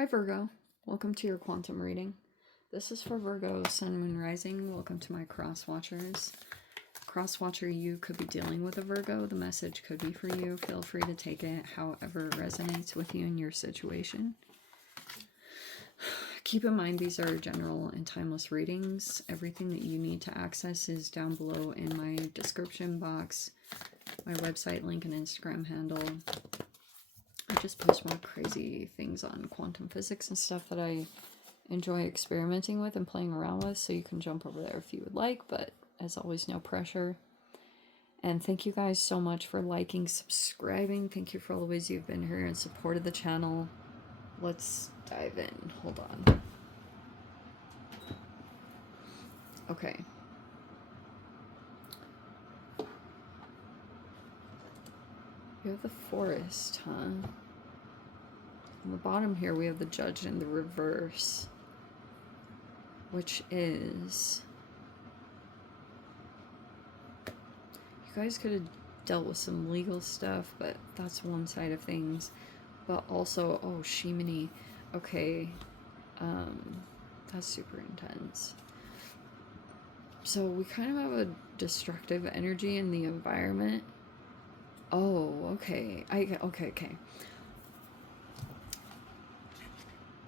Hi Virgo, welcome to your quantum reading. This is for Virgo, Sun, Moon, Rising. Welcome to my cross watchers. Cross watcher, you could be dealing with a Virgo. The message could be for you. Feel free to take it however it resonates with you in your situation. Keep in mind these are general and timeless readings. Everything that you need to access is down below in my description box, my website link and Instagram handle. I just post more crazy things on quantum physics and stuff that I enjoy experimenting with and playing around with, so you can jump over there if you would like, but as always, no pressure. And thank you guys so much for liking, subscribing. Thank you for all the ways you've been here and supported the channel. Let's dive in. Hold on. Okay. We have the forest, huh? On the bottom here, we have the judge in the reverse, which is... You guys could have dealt with some legal stuff, but that's one side of things. But also, oh, Shimini. Okay. That's super intense. So we kind of have a destructive energy in the environment. Oh, okay. Okay.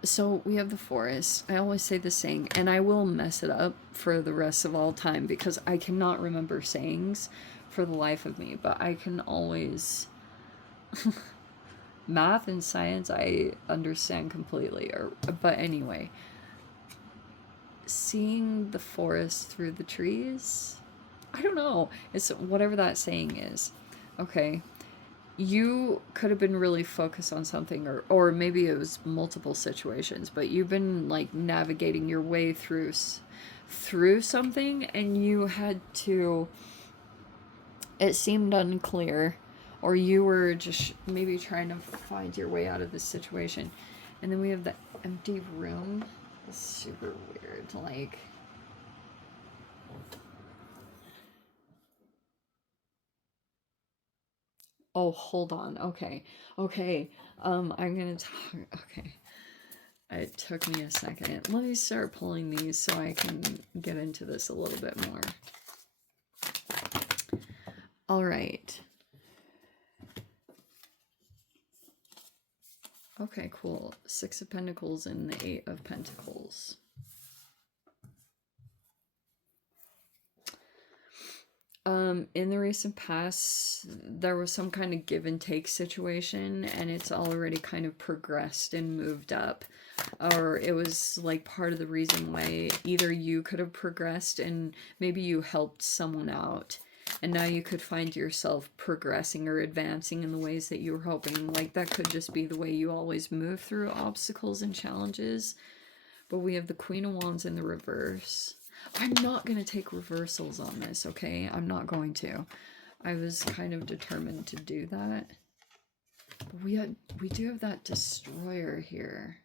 So we have the forest. I always say the saying, and I will mess it up for the rest of all time because I cannot remember sayings for the life of me, but I can always... Math and science I understand completely, but anyway, seeing the forest through the trees, I don't know, it's whatever that saying is. Okay, you could have been really focused on something, or maybe it was multiple situations, but you've been like navigating your way through something, and you had to, it seemed unclear, or you were just maybe trying to find your way out of this situation. And then we have the empty room. It's super weird, like... Oh, hold on. Okay. I'm gonna talk... Okay. It took me a second. Let me start pulling these so I can get into this a little bit more. All right. Okay, cool. 6 of Pentacles and the 8 of Pentacles. In the recent past, there was some kind of give and take situation, and it's already kind of progressed and moved up. Or it was like part of the reason why either you could have progressed and maybe you helped someone out, and now you could find yourself progressing or advancing in the ways that you were hoping. Like that could just be the way you always move through obstacles and challenges. But we have the Queen of Wands in the reverse. I'm not going to take reversals on this, okay? I'm not going to. I was kind of determined to do that. But we do have that Destroyer here.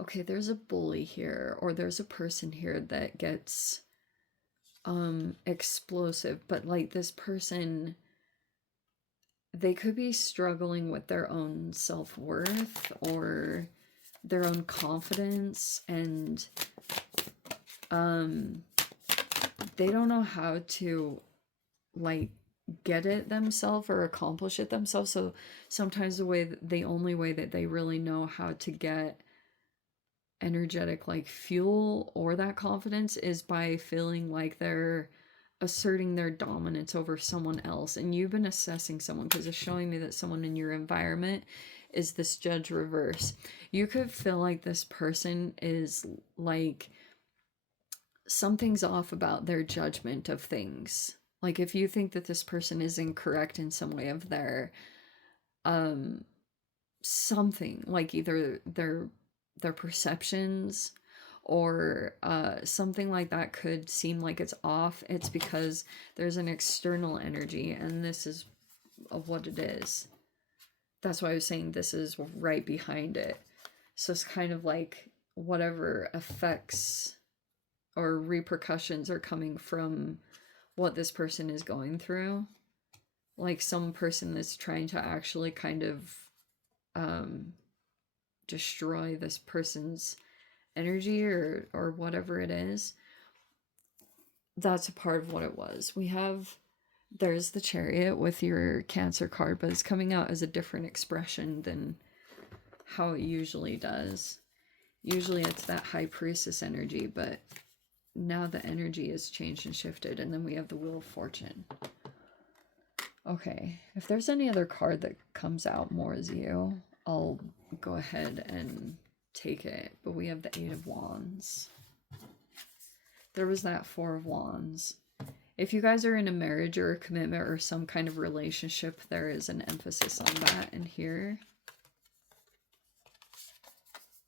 Okay, there's a bully here, or there's a person here that gets explosive, but like this person, they could be struggling with their own self-worth or their own confidence, and they don't know how to like get it themselves or accomplish it themselves. So sometimes the only way that they really know how to get energetic like fuel or that confidence is by feeling like they're asserting their dominance over someone else. And you've been assessing someone because it's showing me that someone in your environment is this Judge reverse. You could feel like this person is like something's off about their judgment of things. Like if you think that this person is incorrect in some way of their something, like either their perceptions or something like that could seem like it's off, it's because there's an external energy, and this is what it is. That's why I was saying this is right behind it. So it's kind of like whatever effects or repercussions are coming from what this person is going through. Like some person that's trying to actually kind of destroy this person's energy or whatever it is. That's a part of what it was. There's the Chariot with your Cancer card, but it's coming out as a different expression than how it usually does. Usually it's that High Priestess energy, but now the energy has changed and shifted. And then we have the Wheel of Fortune. Okay, if there's any other card that comes out more as you, I'll go ahead and take it. But we have the Eight of Wands. There was that Four of Wands. If you guys are in a marriage or a commitment or some kind of relationship, there is an emphasis on that in here.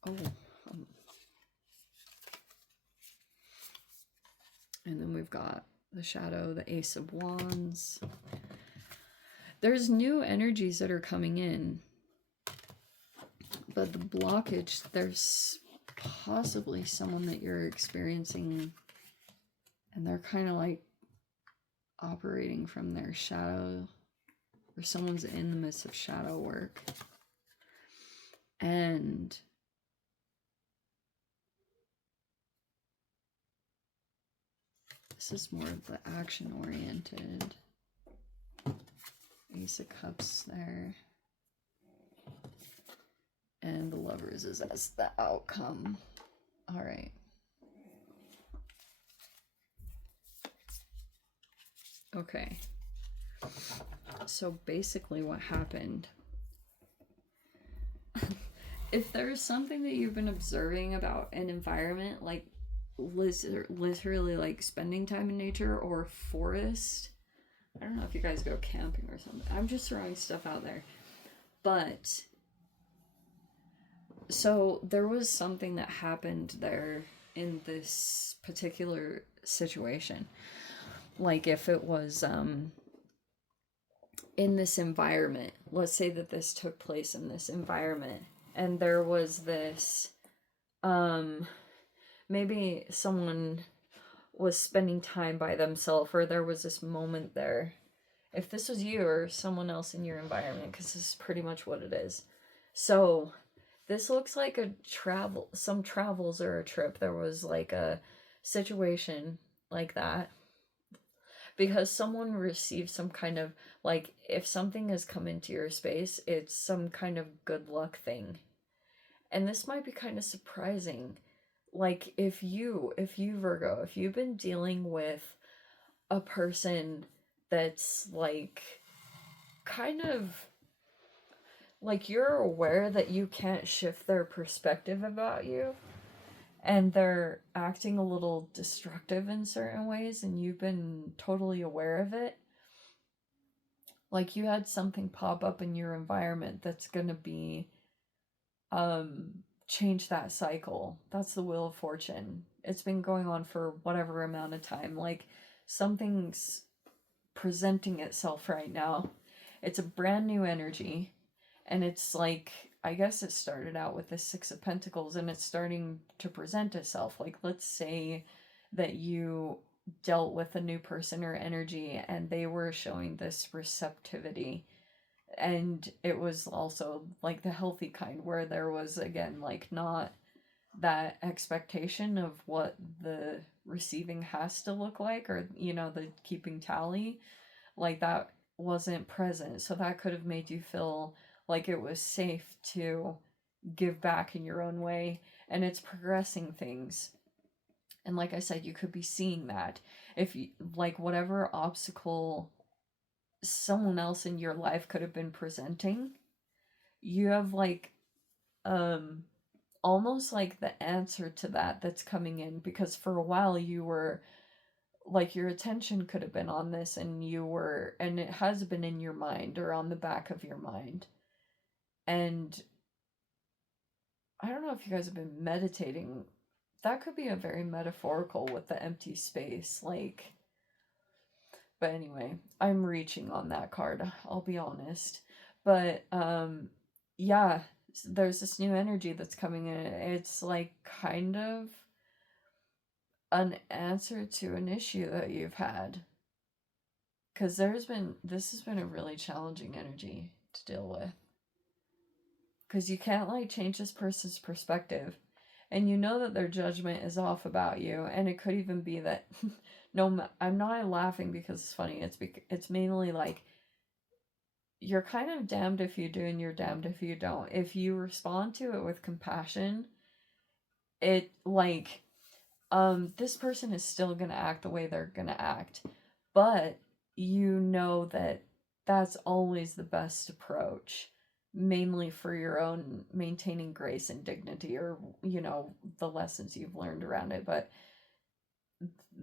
Oh. And then we've got the Shadow, the Ace of Wands. There's new energies that are coming in. But the blockage, there's possibly someone that you're experiencing and they're kind of like operating from their shadow, or someone's in the midst of shadow work. And this is more of the action oriented. Ace of Cups there. And the Lovers is as the outcome. All right. Okay. So basically what happened, if there's something that you've been observing about an environment, like literally like spending time in nature or forest, I don't know if you guys go camping or something. I'm just throwing stuff out there. But so there was something that happened there in this particular situation. Like if it was in this environment, let's say that this took place in this environment, and there was this maybe someone was spending time by themselves, or there was this moment there. If this was you or someone else in your environment, because this is pretty much what it is. So this looks like some travels or a trip. There was like a situation like that. Because someone received some kind of, like, if something has come into your space, it's some kind of good luck thing. And this might be kind of surprising. Like, if you, Virgo, if you've been dealing with a person that's, like, kind of, like, you're aware that you can't shift their perspective about you, and they're acting a little destructive in certain ways, and you've been totally aware of it. Like you had something pop up in your environment that's gonna be change that cycle. That's the Wheel of Fortune. It's been going on for whatever amount of time. Like something's presenting itself right now. It's a brand new energy, and it's like, I guess it started out with the Six of Pentacles and it's starting to present itself. Like, let's say that you dealt with a new person or energy and they were showing this receptivity. And it was also like the healthy kind where there was, again, like not that expectation of what the receiving has to look like, or, you know, the keeping tally. Like that wasn't present. So that could have made you feel like it was safe to give back in your own way, and it's progressing things. And like I said, you could be seeing that if you, like, whatever obstacle someone else in your life could have been presenting, you have like almost like the answer to that that's coming in, because for a while you were like, your attention could have been on this, and it has been in your mind or on the back of your mind. And I don't know if you guys have been meditating. That could be a very metaphorical with the empty space, like. But anyway, I'm reaching on that card, I'll be honest. But yeah, there's this new energy that's coming in. It's like kind of an answer to an issue that you've had. Because this has been a really challenging energy to deal with. because you can't like change this person's perspective, and you know that their judgment is off about you, and it could even be that no, I'm not laughing because it's funny. It's mainly like you're kind of damned if you do and you're damned if you don't. If you respond to it with compassion, it like this person is still going to act the way they're going to act, but you know that that's always the best approach, mainly for your own maintaining grace and dignity, or you know, the lessons you've learned around it. But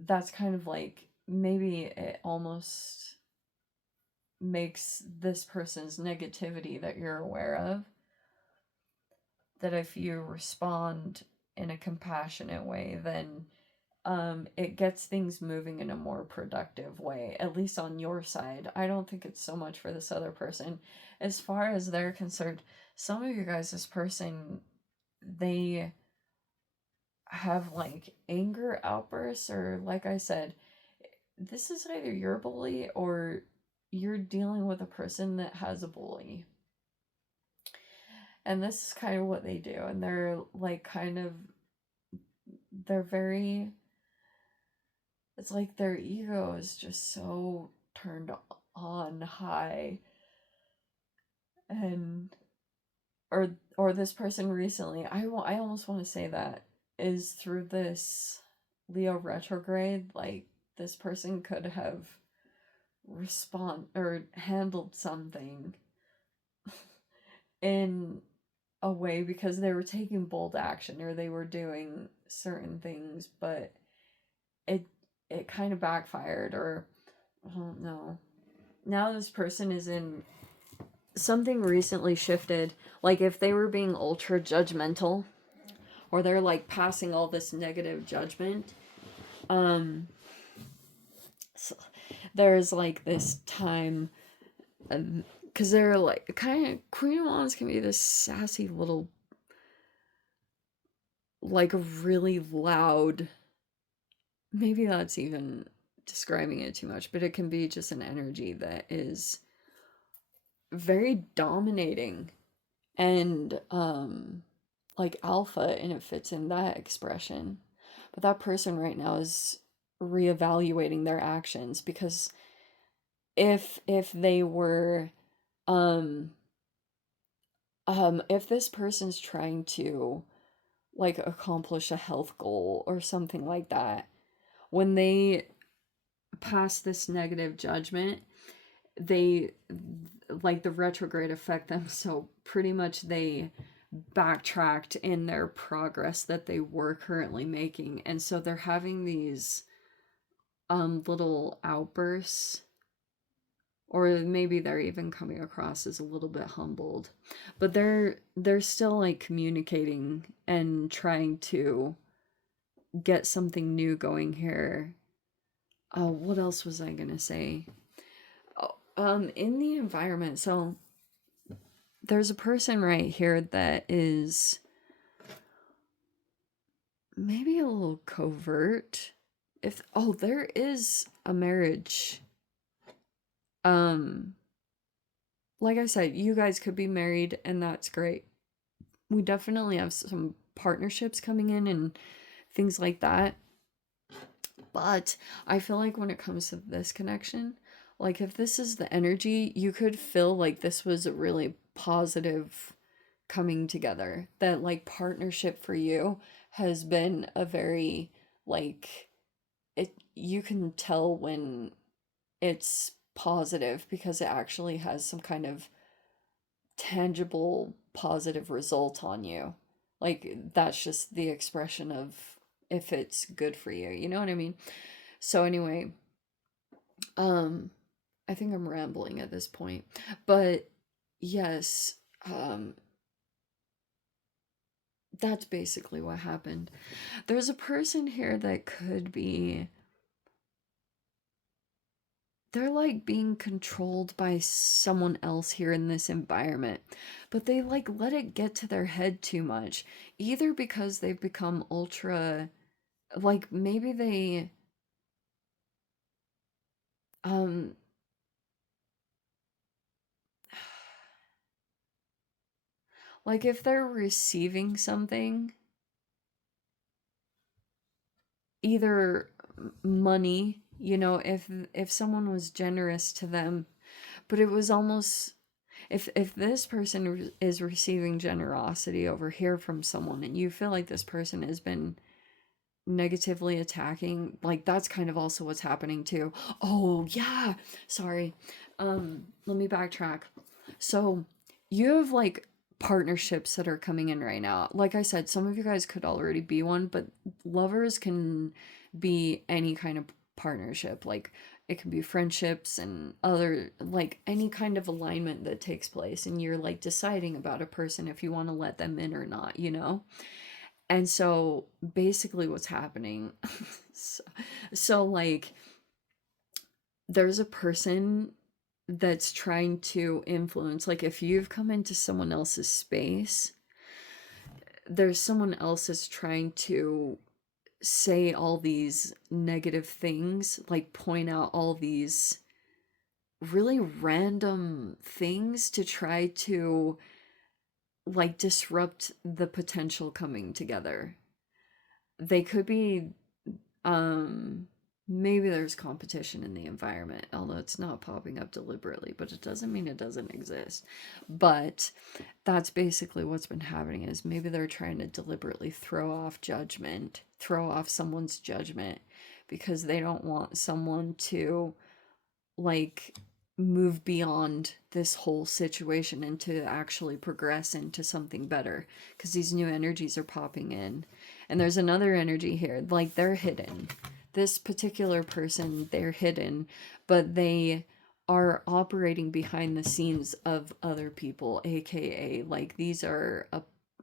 that's kind of like, maybe it almost makes this person's negativity that you're aware of, that if you respond in a compassionate way, then it gets things moving in a more productive way, at least on your side. I don't think it's so much for this other person. As far as they're concerned, some of you guys, this person, they have like anger outbursts, or like I said, this is either your bully or you're dealing with a person that has a bully. And this is kind of what they do. And they're like they're very, it's like their ego is just so turned on high. And or this person recently, I almost want to say that, is through this Leo retrograde, like this person could have handled something in a way because they were taking bold action or they were doing certain things, but it kind of backfired, or I don't know. Now this person is in something recently shifted. Like if they were being ultra judgmental, or they're like passing all this negative judgment, so there's like this time, because they're like kind of, Queen of Wands can be this sassy little, like really loud, maybe that's even describing it too much, but it can be just an energy that is very dominating and like alpha, and it fits in that expression. But that person right now is reevaluating their actions, because if they were if this person's trying to like accomplish a health goal or something like that, when they pass this negative judgment, they like the retrograde affect them, so pretty much they backtracked in their progress that they were currently making, and so they're having these little outbursts, or maybe they're even coming across as a little bit humbled, but they're still like communicating and trying to get something new going here. What else was I gonna say? In the environment, so there's a person right here that is maybe a little covert. There is a marriage. Like I said, you guys could be married, and that's great. We definitely have some partnerships coming in and things like that. But I feel like when it comes to this connection, like if this is the energy, you could feel like this was a really positive coming together. That like partnership for you has been a very like, it, you can tell when it's positive because it actually has some kind of tangible positive result on you. Like that's just the expression of if it's good for you. You know what I mean? So anyway, um I think I'm rambling at this point. But yes, that's basically what happened. There's a person here that could be, they're like being controlled by someone else here in this environment, but they like let it get to their head too much, either because they've become ultra, like maybe they um Like if they're receiving something, either money, you know, if someone was generous to them, but it was almost, if this person is receiving generosity over here from someone and you feel like this person has been negatively attacking, like that's kind of also what's happening too. Oh yeah, sorry. Let me backtrack. So you have like partnerships that are coming in right now. Like I said, some of you guys could already be one, but lovers can be any kind of partnership. Like it can be friendships and other, like any kind of alignment that takes place, and you're like deciding about a person if you want to let them in or not, you know? And so basically what's happening, so, so like there's a person that's trying to influence, like if you've come into someone else's space, there's someone else that's trying to say all these negative things, like point out all these really random things to try to like disrupt the potential coming together. They could be, um maybe there's competition in the environment, although it's not popping up deliberately, but it doesn't mean it doesn't exist. But that's basically what's been happening, is maybe they're trying to deliberately throw off someone's judgment, because they don't want someone to like move beyond this whole situation and to actually progress into something better, because these new energies are popping in. And there's another energy here, like they're hidden. This particular person, they're hidden, but they are operating behind the scenes of other people, aka like these are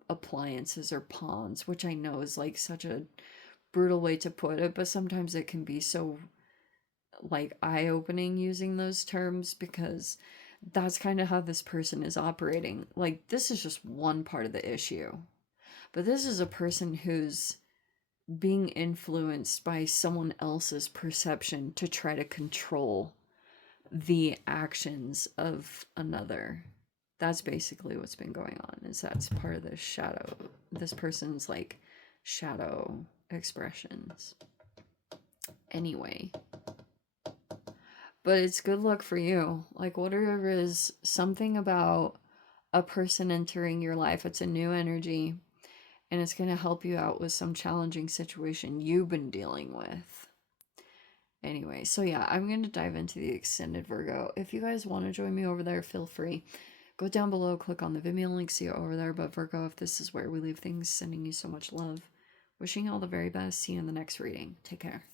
appliances or pawns, which I know is like such a brutal way to put it, but sometimes it can be so like eye-opening using those terms, because that's kind of how this person is operating. Like this is just one part of the issue, but this is a person who's being influenced by someone else's perception to try to control the actions of another. That's basically what's been going on, is that's part of the shadow, this person's like shadow expressions. Anyway, but it's good luck for you. Like whatever is something about a person entering your life, it's a new energy, and it's going to help you out with some challenging situation you've been dealing with. Anyway, so yeah, I'm going to dive into the extended Virgo. If you guys want to join me over there, feel free. Go down below, click on the Vimeo link, see you over there. But Virgo, if this is where we leave things, sending you so much love. Wishing you all the very best. See you in the next reading. Take care.